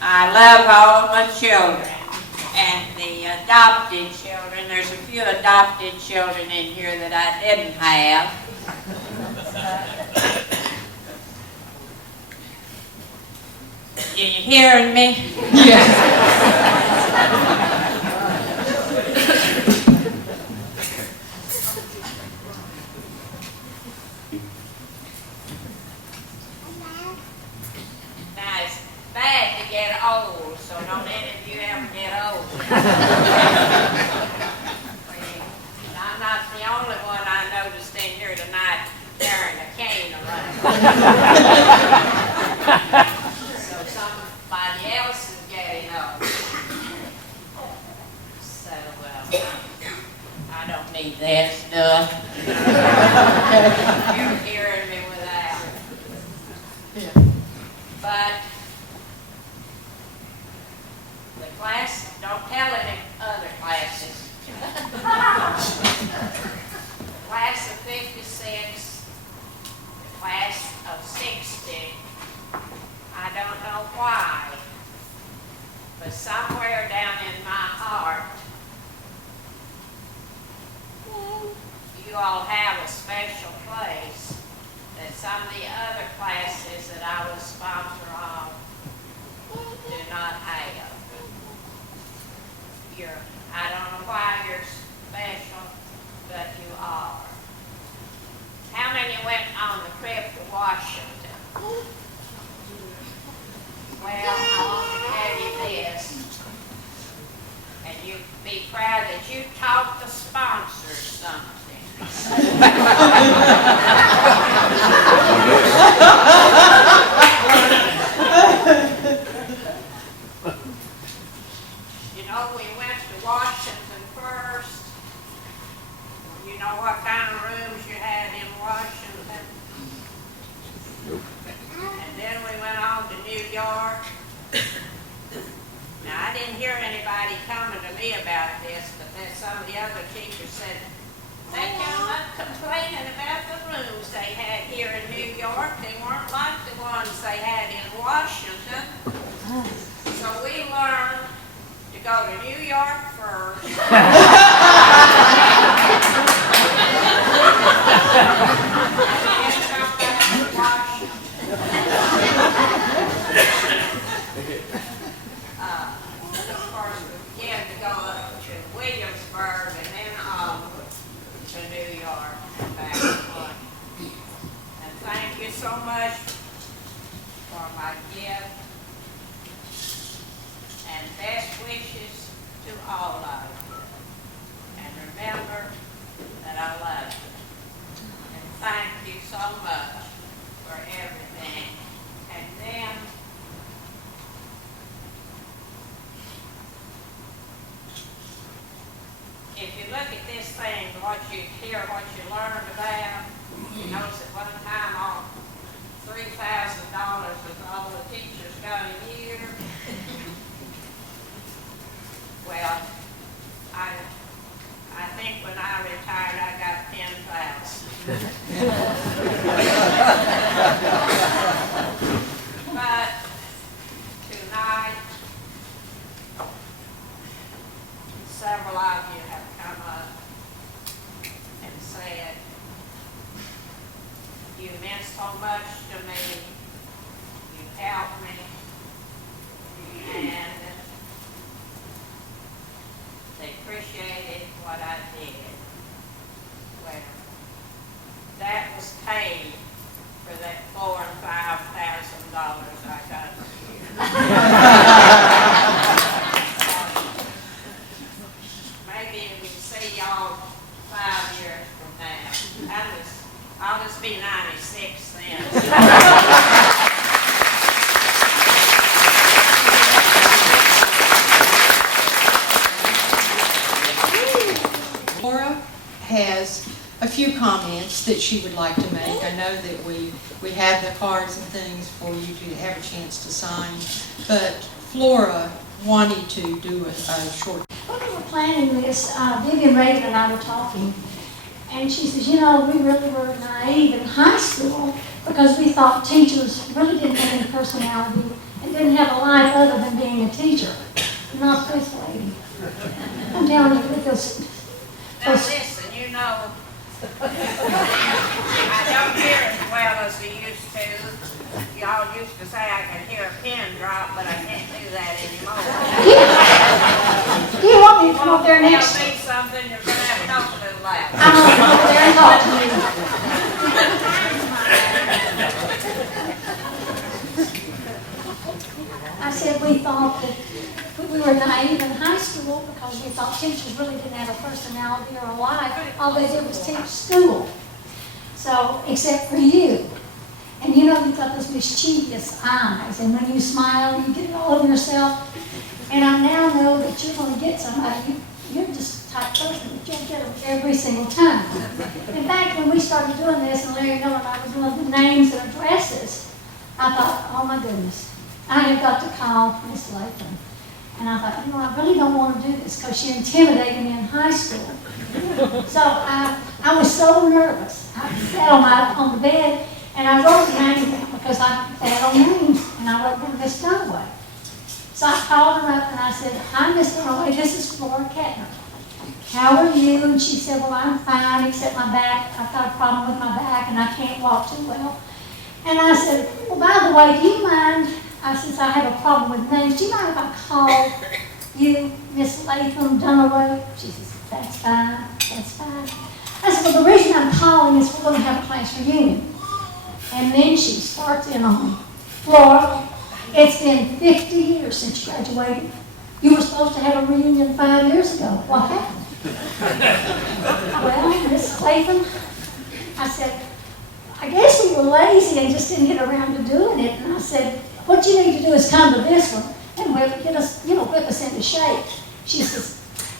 I love all my children and the adopted children. There's a few adopted children in here that I didn't have. You hearing me? Yes. Now it's bad to get old, so don't any of you ever get old. I'm not the only one I noticed in here tonight carrying a cane around. So somebody else is getting old. So I don't need this stuff. You're hearing me without. But the class, don't tell any other classes. Class of 56, the class of 60, I don't know why, but somewhere down in my heart, you all have a special place that some of the other classes that I was sponsor of do not have. I don't know why you're special, but you are. How many went on the trip to Washington? Well, I want to tell you this, and you be proud that you taught the sponsors something. You know, we went to Washington first. You know what kind of rooms you had in Washington? Nope. And then we went on to New York. Now, I didn't hear anybody coming to me about this, but then some of the other teachers said they came up complaining about the rooms they had here in New York. They weren't like the ones they had in Washington. So we learned to go to New York first. Of course, we began to go up to Williamsburg and then on to New York and back on. And thank you so much for my gift and best wishes to all of you. And remember that I love you. And thank you so much for everything. And then if you look at this thing, what you learned about, you notice at one time all $3,000 was all the teachers got a year. Well, I think when I retired, I got 10,000. But tonight, several of you have come up and said, you meant so much to me, you helped me, and they appreciated what I did. Well, that was paid for that $4,000 and $5,000 I got maybe we see y'all 5 years from now. I'll just be 96 then. Laura has a few comments that she would like to make. I know that we have the cards and things for you to have a chance to sign, but Flora wanted to do a short. When we were planning this, Vivian Reagan and I were talking, and she says, you know, we really were naive in high school because we thought teachers really didn't have any personality and didn't have a life other than being a teacher. Not this lady. I'm telling you, because Now listen, you know, I don't hear as well as we used to. Y'all used to say I could hear a pin drop, but I can't do that anymore. do you want me to come up there next? Tell me something, you're going to have to talk a little loud. I'm going to come up there and talk to you. I said we thought that we were naive in high school because we thought teachers really didn't have a personality or a life. All they did was teach school. So, except for you. And you know, you've got those mischievous eyes, and when you smile, you get it all over yourself. And I now know that you're going to get somebody. You're just the type person that you'll get them every single time. In fact, when we started doing this, and Larry Miller and I was doing the names and addresses, I thought, oh my goodness, I have got to call Miss Latham. And I thought, you know, I really don't want to do this because she intimidated me in high school. So I was so nervous. I sat on the bed and I wrote the name down because I had on names, and I wrote down Miss Dunaway. So I called her up and I said, hi, Miss Dunaway, this is Flora Kettner. How are you? And she said, well, I'm fine, except my back. I've got a problem with my back and I can't walk too well. And I said, well, by the way, do you mind, since I have a problem with names, do you mind if I call you Miss Latham-Dunaway? She says, that's fine, that's fine. I said, well, the reason I'm calling is we're going to have a class reunion. And then she starts in on Flora, it's been 50 years since you graduated. You were supposed to have a reunion 5 years ago. What happened? Well, Miss Latham, I said, I guess we were lazy and just didn't get around to doing it. And I said, what you need to do is come to this one and whip us into shape. She says,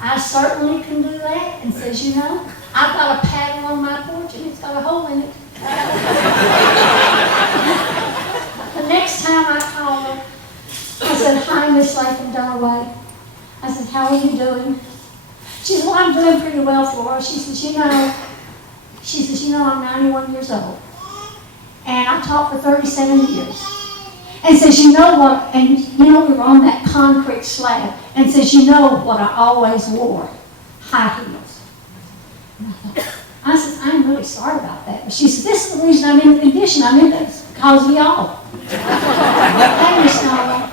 I certainly can do that. And says, you know, I've got a paddle on my porch and it's got a hole in it. The next time I called her, I said, "Hi, Miss Latham-Dunaway." I said, "How are you doing?" She said, "Well, I'm doing pretty well, Flora." She says, "You know, I'm 91 years old. And I taught for 37 years. And says, you know what, and you know we were on that concrete slab, and says, you know what I always wore? High heels." I said, "I'm really sorry about that." But she said, "This is the reason I'm in the condition I'm in, this, because of y'all." Hey, Miss Nola.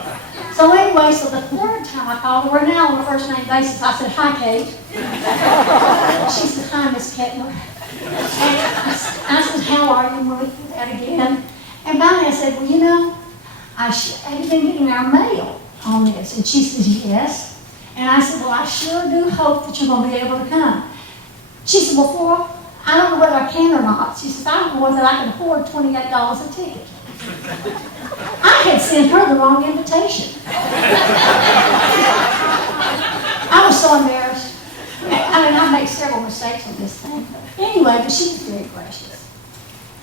So anyway, so the third time I called her, we're now on a first name basis. I said, "Hi, Kate." She said, "Hi, Miss Kettler." And I said, "How are you?" And we did that again. And finally I said, "Well, you know, have you been getting our mail on this?" And she says, "Yes." And I said, "Well, I sure do hope that you're going to be able to come." She said, "Well, Flora, I don't know whether I can or not." She says, "I don't know whether I can afford $28 a ticket." I had sent her the wrong invitation. I was so embarrassed. I mean, I made several mistakes on this thing. But anyway, but she was very gracious.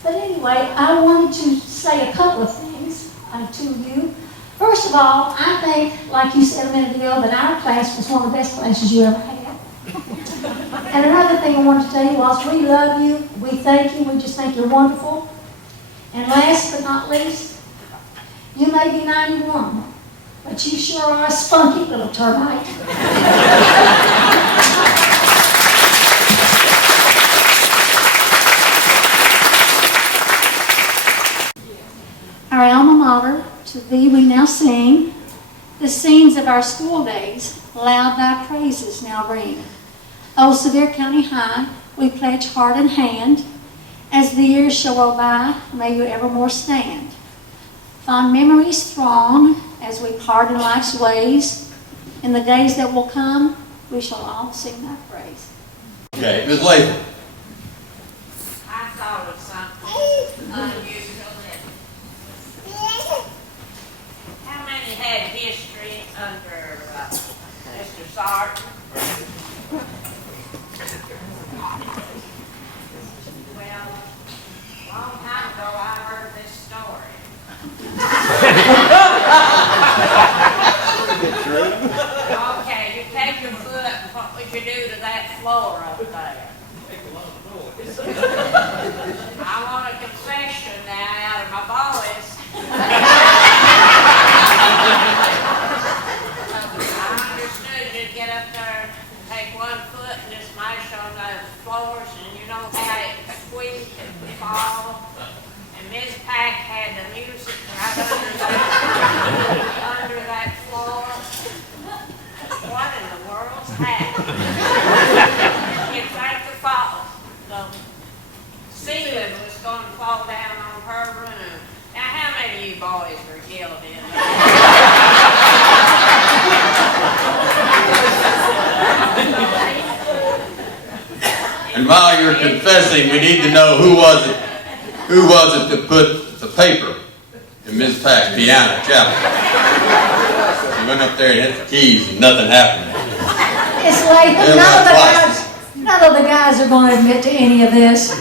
But anyway, I wanted to say a couple of things to you. First of all, I think, like you said a minute ago, that our class was one of the best classes you ever had. And another thing I wanted to tell you was we love you, we thank you, we just think you're wonderful. And last but not least, you may be 91, but you sure are a spunky little termite. Our alma mater, to thee we now sing. The scenes of our school days, loud thy praises now ring. O Sevier County High, we pledge heart and hand. As the years shall go by, may you evermore stand. Fond memories throng as we part in life's ways. In the days that will come, we shall all sing thy praise. Okay, Ms. Latham. I thought of something unusual. How many had history under Mr. Sargent? Well, a long time ago I heard this story. Okay, you take your foot, and what would you do to that floor up there? I want a confession now out of my boys. I understood you'd get up there, take one foot and just mash on those floors, and you know how it squeaked and would fall. And Miss Pack had the music right under that floor. What in the world's happened? You'd think the ceiling was going to fall down on her room. Now, how many of you boys were guilty of that? And while you're confessing, we need to know who was it that put the paper in Ms. Pack's piano chapel. She went up there and hit the keys and nothing happened. It's Latham. None of the guys are going to admit to any of this.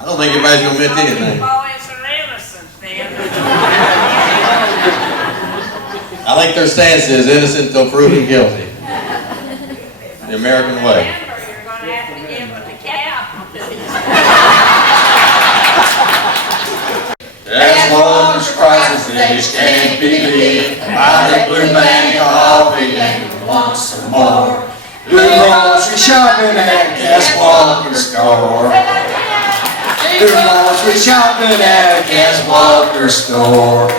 I don't think anybody's going to admit to anything. Boys are innocent then. I think their stance is innocent until proven guilty. The American way. Remember, you're going to have to give them the cap. As long as prices finished can't be beat. Buy the Blue Man coffee and want some more. Blue grocery shopping at Cass Walker's store. Blue grocery shopping at Cass Walker's store.